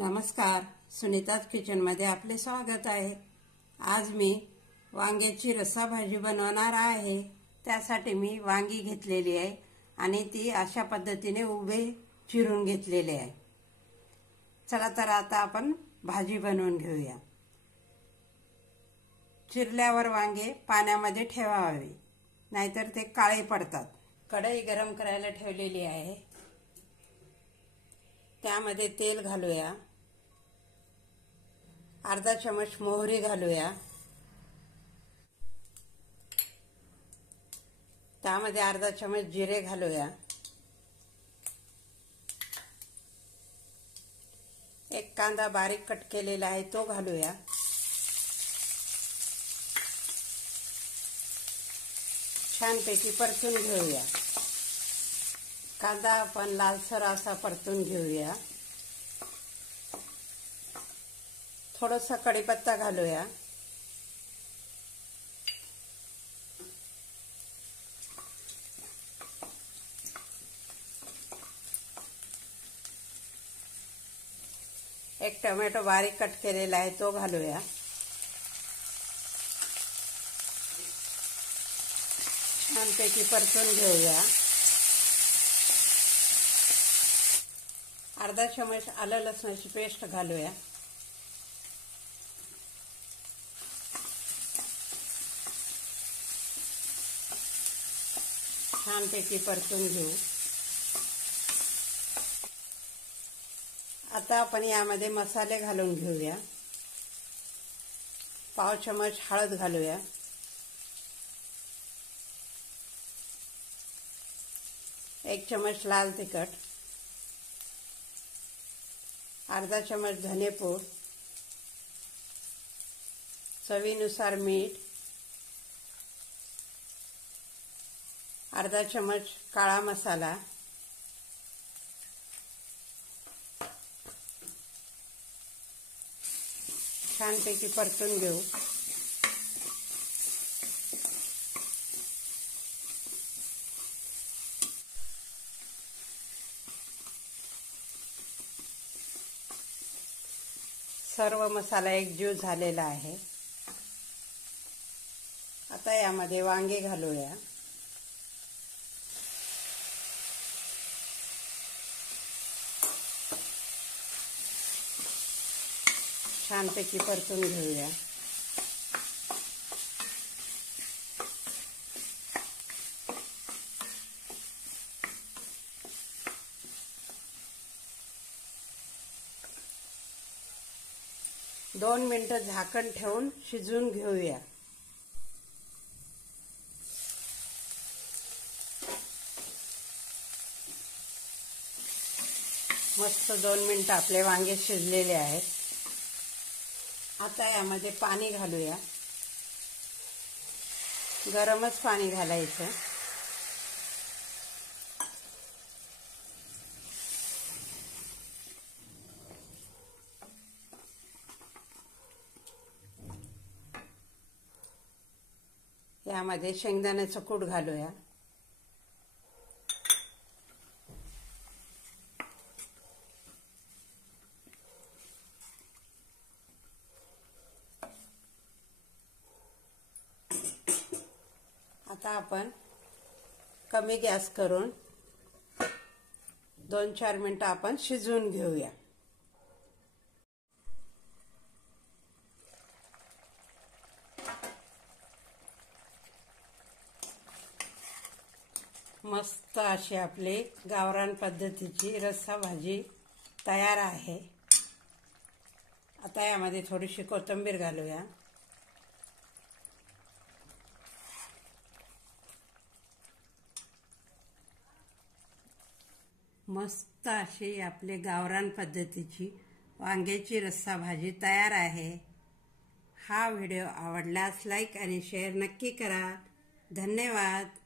नमस्कार, सुनीताज किचनमध्ये आपले स्वागत आहे। आज मी वांग्याची रस्सा भाजी बनवणार आहे। त्यासाठी मी वांगी घेतलेली आहे आणि ती अशा पद्धतीने उभे चिरून घेतलेले आहे। चला तर आता आपण भाजी बनवून घेऊया। चिरल्यावर वांगे पाण्यामध्ये ठेवावे, नाहीतर ते काळे पडतात। कढई गरम करायला ठेवलेली आहे, त्यामध्ये तेल घालूया। अर्धा चमच मोहरी घालूया। त्यामध्ये अर्धा चमच जिरे घालूया। एक कांदा बारीक कट केलेला आहे तो घालूया। छानपैकी परतून घेऊया। कांदा आपण लालसर असा परतून घेऊया। थोडासा कढीपत्ता घालूया। एक टोमॅटो बारीक कट केलेला आहे तो घालूया। छानपैकी परतून घेऊया। अर्धा चमच आलं लसणाची पेस्ट घालूया। छानपैकी परतून घेऊ। आता आपण यामध्ये मसाले घालून घेऊया। पाव चमच हळद घालूया। एक चमच लाल तिखट, अर्धा चमच धनेपूड, चवीनुसार मीठ, अर्धा चमच काळा मसाला, छानपैकी परतून घेऊ। सर्व मसाला एकजीव झालेला आहे। आता यामध्ये वांगे घालूया। छानपैकी परतून घेऊया। दोन मिनिटं झाकण ठेवून शिजवून घेऊया। मस्त 2 मिनिटं आपले वांगे शिजलेले आहेत। आता यामध्ये पाणी घालूया। गरमच पाणी घालायचं। यामध्ये शेंगदाण्याचं कूट घालूया। आता आपण कमी गॅस करून 2-4 मिनिटं आपण शिजवून घेऊया। मस्त अशी आपली गावरान पद्धतीची रस्सा भाजी तयार आहे। आता यामध्ये थोडीशी कोथिंबीर घालूया। मस्त अशी आपली गावरान पद्धतीची वांग्याची रस्सा भाजी तयार आहे। हा व्हिडिओ आवडल्यास लाईक आणि शेअर नक्की करा। धन्यवाद।